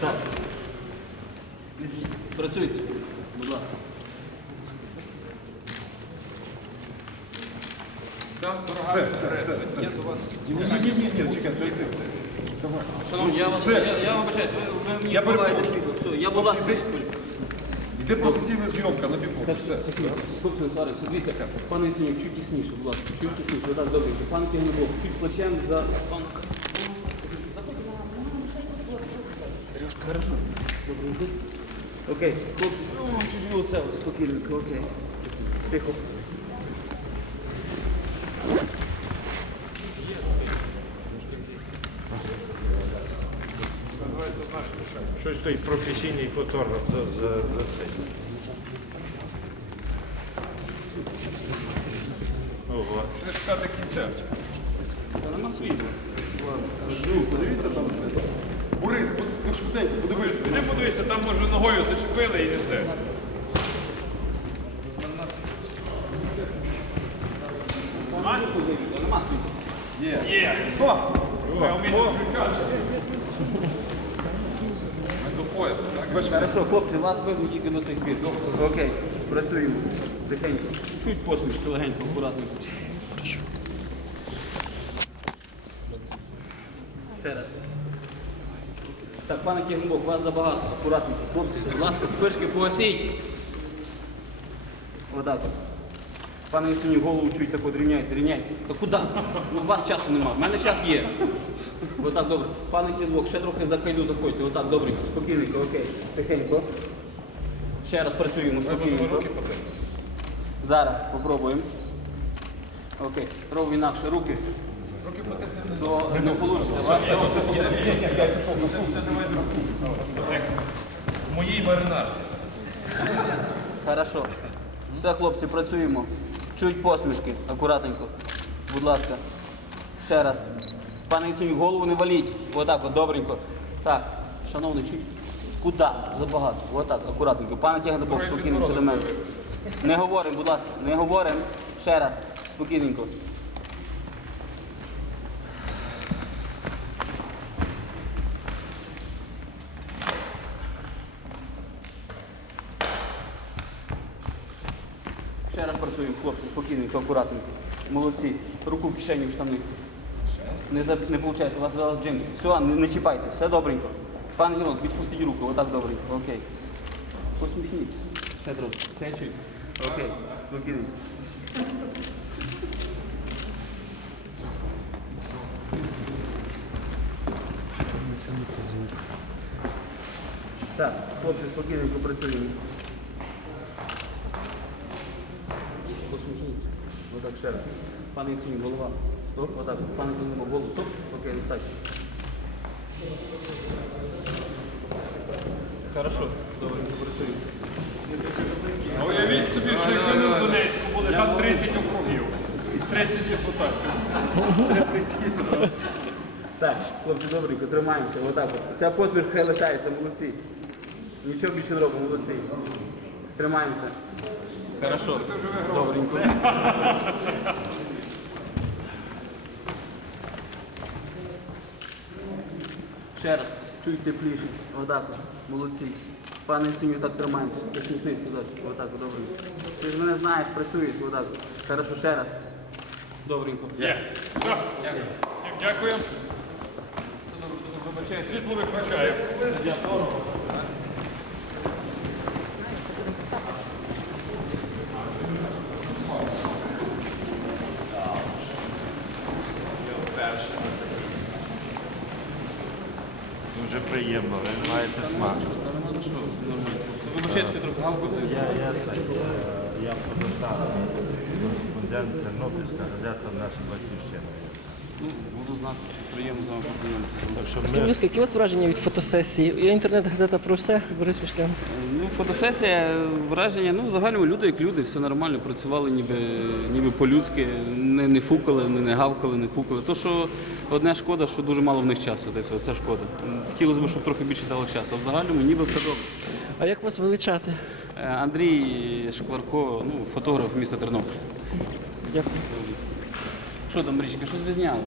Так. Працюйте, будь ласка. Все, все, все, все. Ні, ні, ні, ні, чекай, це. Давай. Шановні, я вас Все. я, я вибачаюсь, ви, ви мені Я світло. Все, я, будь ласка. Іде професійна зйомка на бігу. Все. Хлопці, не сваримося. Дивіться, пане Синюк, чуть тісніше, будь ласка, чуть тісніше. Так, добре. Пане Кігнебок, чуть плечем за пана Сережка, хорошо. Добре, йди. Окей, хлопці, ну, чуть оце, спокійненько, окей. Тихо. Щось той професійний фотограф за, за, за це. Ого. Чекати кінця. Та нема світла. Подивіться там це. Борис, ну швиденько, подивися. Не подивися, там може ногою зачепили і не це. Є. Включати. До пояса, так? Хорошо, хлопці, вас видно тільки до цих пір. Окей, працюємо. Тихенько. Чуть посмішки, легенько, акуратненько. Ще раз. Так, пане Кігнбок, вас забагато. Акуратненько. Хлопці, будь ласка, спишки погасіть. Отак. от. Пане Ясеню, голову чуть так от рівняйте, рівняйте. Та куди? Ну, у вас часу немає. У мене час є. Отак, добре. Пане Кінбок, ще трохи за кайду заходьте. Отак, добренько, спокійненько, окей. Тихенько. Ще раз працюємо спокійненько. Зараз попробуємо. Окей. Робимо інакше. Руки. Потиснемо. Не вийде. В моїй маринарці. Хорошо. Все, хлопці, працюємо. Чуть посмішки, акуратненько. Будь ласка. Ще раз. Пане Ясеню, голову не валіть. Отак, от, добренько. Так, шановний, чуть. Куди? Забагато. Отак, акуратненько. Пане Тягнебок, спокійненько до мене. Не говоримо, будь ласка, не говоримо. Ще раз. Спокійненько. Ще раз працюємо, хлопці, спокійненько, акуратненько. Молодці. Руку в кишені в штани. Не, за, не виходить, у вас зараз джинс. Все, не, не чіпайте, все добренько. Пан Герок, відпустіть руку, отак добренько, окей. Посміхніться. Ще трохи. Ще чуть. Окей, спокійненько. Так, хлопці, спокійненько працюємо. Посміхніться. Отак ще раз. Пане голова. Стоп, отак. Пане Ісуню, голову. Стоп. Окей, достатньо. Хорошо. Добре, працюємо. А уявіть собі, що якби ми в Донецьку були, там 30 округів 30 депутатів. Так, хлопці, добренько, тримаємося. Отак. от. Ця посмішка хай лишається, молодці. Нічого більше не робимо, молодці. Тримаємося. Хорошо. Добренько. Ще раз, чуть тепліше. Отак. Молодці. Пане Синю, так тримаємося. Посміхнись туди. Отак, от, добренько. Ти ж мене знаєш, працюєш. Отак. Хорошо, ще раз. Добренько. Є. Все. Всім дякуємо. Світло виключаємо. Дуже приємно, ви маєте смак. Вибачайте, що трохи. Я, я, це, я, я фотограф, кореспондент Тернопільська газета наша батьківщина. Ну, буду знати, приємно з вами познайомитися. Скажіть, будь ласка, які у вас враження від фотосесії? Є інтернет-газета про все, Борис Вішлян. Ну, фотосесія, враження, ну, в загальному люди як люди, все нормально, працювали ніби, ніби по-людськи, не, не фукали, не, не гавкали, не пукали. То, що одне шкода, що дуже мало в них часу, все, це шкода. Хотілося б, щоб трохи більше дало часу. А в загальному ніби все добре. А як вас величати? Е, Андрій Шкварко, ну, фотограф міста Тернопіль. Дякую. Що там, Річка, що звізняли?